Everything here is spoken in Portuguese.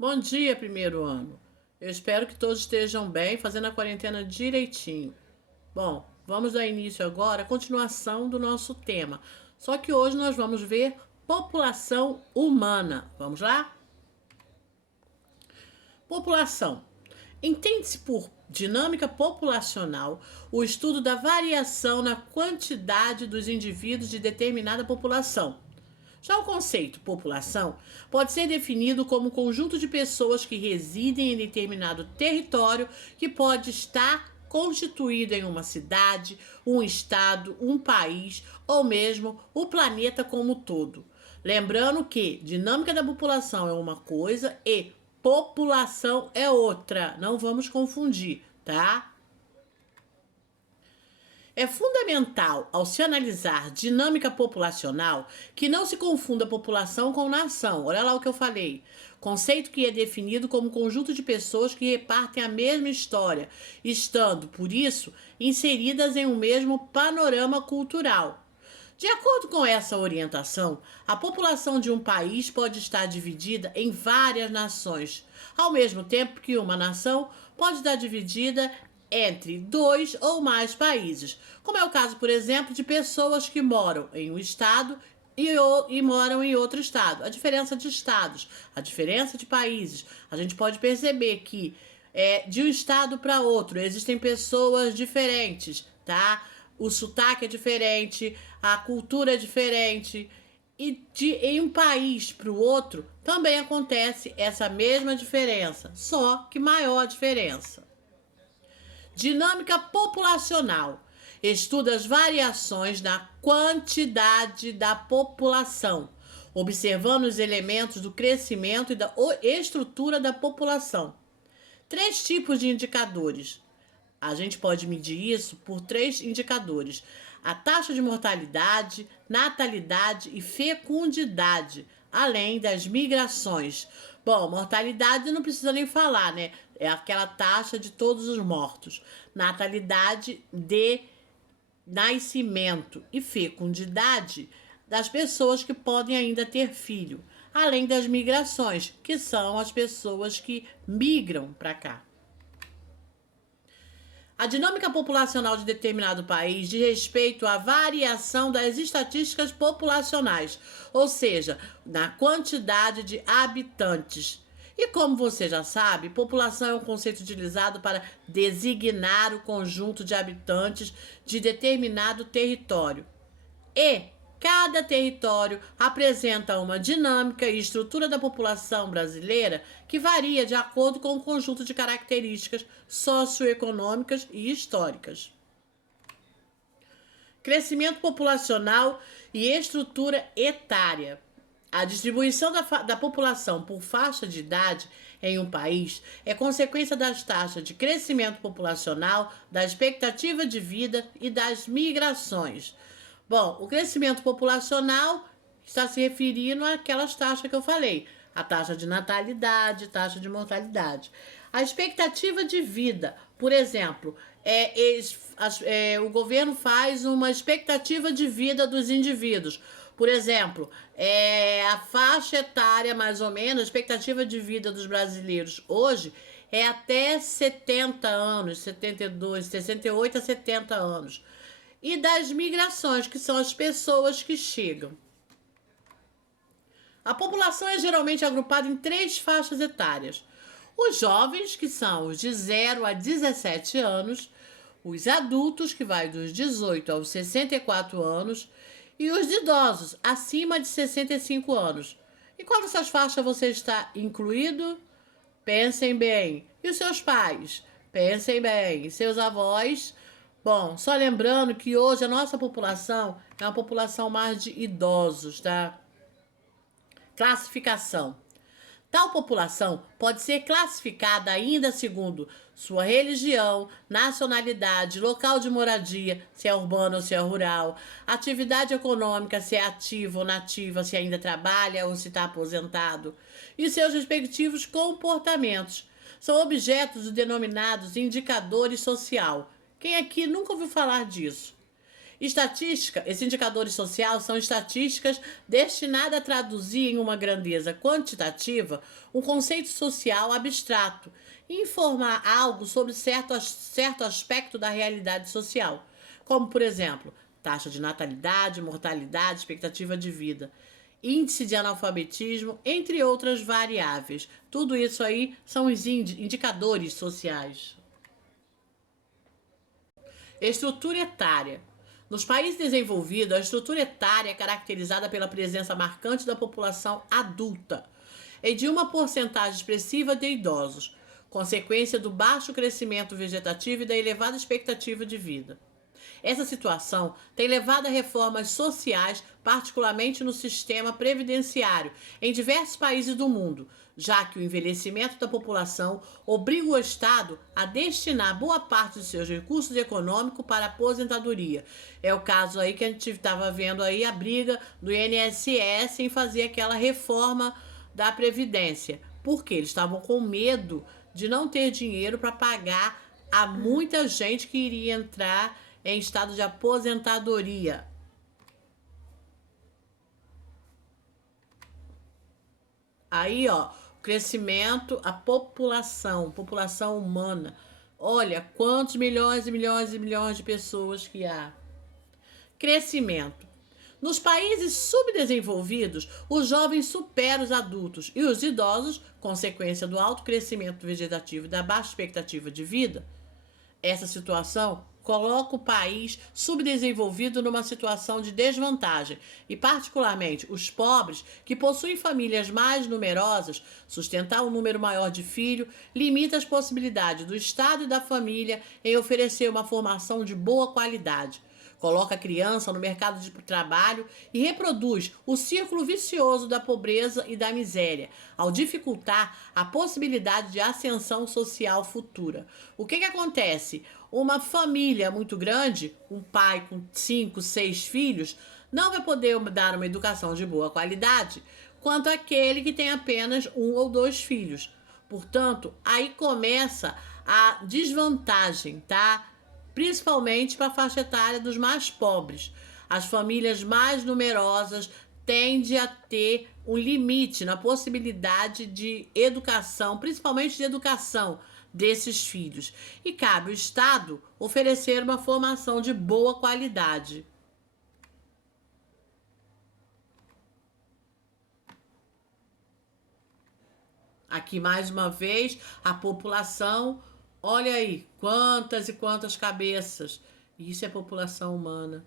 Bom dia, primeiro ano. Eu espero que todos estejam bem, fazendo a quarentena direitinho. Bom, vamos dar início agora à continuação do nosso tema. Só que hoje nós vamos ver população humana. Vamos lá? População. Entende-se por dinâmica populacional o estudo da variação na quantidade dos indivíduos de determinada população. Já o conceito população pode ser definido como um conjunto de pessoas que residem em determinado território que pode estar constituído em uma cidade, um estado, um país ou mesmo o planeta como um todo. Lembrando que dinâmica da população é uma coisa e população é outra. Não vamos confundir, tá? É fundamental, ao se analisar dinâmica populacional, que não se confunda população com nação. Olha lá o que eu falei. Conceito que é definido como conjunto de pessoas que repartem a mesma história, estando, por isso, inseridas em um mesmo panorama cultural. De acordo com essa orientação, a população de um país pode estar dividida em várias nações, ao mesmo tempo que uma nação pode estar dividida entre dois ou mais países, como é o caso, por exemplo, de pessoas que moram em um estado e moram em outro estado. A diferença de estados, a diferença de países, a gente pode perceber que de um estado para outro existem pessoas diferentes, tá? O sotaque é diferente, a cultura é diferente. E em um país para o outro também acontece essa mesma diferença, só que maior diferença. Dinâmica populacional. Estuda as variações na quantidade da população, observando os elementos do crescimento e da estrutura da população. Três tipos de indicadores. A gente pode medir isso por três indicadores: a taxa de mortalidade, natalidade e fecundidade, além das migrações. Bom, mortalidade não precisa nem falar, né? É aquela taxa de todos os mortos. Natalidade de nascimento e fecundidade das pessoas que podem ainda ter filho, além das migrações, que são as pessoas que migram para cá. A dinâmica populacional de determinado país diz respeito à variação das estatísticas populacionais, ou seja, na quantidade de habitantes. E como você já sabe, população é um conceito utilizado para designar o conjunto de habitantes de determinado território. E cada território apresenta uma dinâmica e estrutura da população brasileira que varia de acordo com o conjunto de características socioeconômicas e históricas. Crescimento populacional e estrutura etária. A distribuição da população por faixa de idade em um país é consequência das taxas de crescimento populacional, da expectativa de vida e das migrações. Bom, o crescimento populacional está se referindo àquelas taxas que eu falei. A taxa de natalidade, taxa de mortalidade. A expectativa de vida, por exemplo, o governo faz uma expectativa de vida dos indivíduos. Por exemplo, a faixa etária, mais ou menos, a expectativa de vida dos brasileiros hoje é até 70 anos, 72, 68 a 70 anos. E das migrações, que são as pessoas que chegam. A população é geralmente agrupada em três faixas etárias: os jovens, que são os de 0 a 17 anos, os adultos, que vai dos 18 aos 64 anos, e os idosos, acima de 65 anos. E qual dessas faixas você está incluído? Pensem bem. E os seus pais? Pensem bem. E seus avós? Bom, só lembrando que hoje a nossa população é uma população mais de idosos, tá? Classificação. Tal população pode ser classificada ainda segundo sua religião, nacionalidade, local de moradia, se é urbano ou se é rural, atividade econômica, se é ativa ou nativa, se ainda trabalha ou se está aposentado, e seus respectivos comportamentos. São objetos denominados indicadores social. Quem aqui nunca ouviu falar disso? Estatística, esses indicadores sociais são estatísticas destinadas a traduzir em uma grandeza quantitativa um conceito social abstrato e informar algo sobre certo aspecto da realidade social, como, por exemplo, taxa de natalidade, mortalidade, expectativa de vida, índice de analfabetismo, entre outras variáveis. Tudo isso aí são os indicadores sociais. Estrutura etária. Nos países desenvolvidos, a estrutura etária é caracterizada pela presença marcante da população adulta e de uma porcentagem expressiva de idosos, consequência do baixo crescimento vegetativo e da elevada expectativa de vida. Essa situação tem levado a reformas sociais, particularmente no sistema previdenciário, em diversos países do mundo, já que o envelhecimento da população obriga o Estado a destinar boa parte de seus recursos econômicos para a aposentadoria. É o caso aí que a gente estava vendo aí a briga do INSS em fazer aquela reforma da Previdência, porque eles estavam com medo de não ter dinheiro para pagar a muita gente que iria entrar em estado de aposentadoria. Aí, ó, o crescimento, a população humana. Olha quantos milhões e milhões e milhões de pessoas que há. Crescimento. Nos países subdesenvolvidos, os jovens superam os adultos e os idosos, consequência do alto crescimento vegetativo e da baixa expectativa de vida. Essa situação coloca o país subdesenvolvido numa situação de desvantagem e, particularmente, os pobres, que possuem famílias mais numerosas, sustentar um número maior de filhos, limita as possibilidades do Estado e da família em oferecer uma formação de boa qualidade. Coloca a criança no mercado de trabalho e reproduz o círculo vicioso da pobreza e da miséria, ao dificultar a possibilidade de ascensão social futura. O que acontece? Uma família muito grande, um pai com 5, 6 filhos, não vai poder dar uma educação de boa qualidade quanto aquele que tem apenas 1 ou 2 filhos. Portanto, aí começa a desvantagem, tá? Principalmente para a faixa etária dos mais pobres. As famílias mais numerosas tendem a ter um limite na possibilidade de educação, principalmente de educação desses filhos. E cabe ao Estado oferecer uma formação de boa qualidade. Aqui mais uma vez, a população, olha aí, quantas e quantas cabeças. Isso é população humana.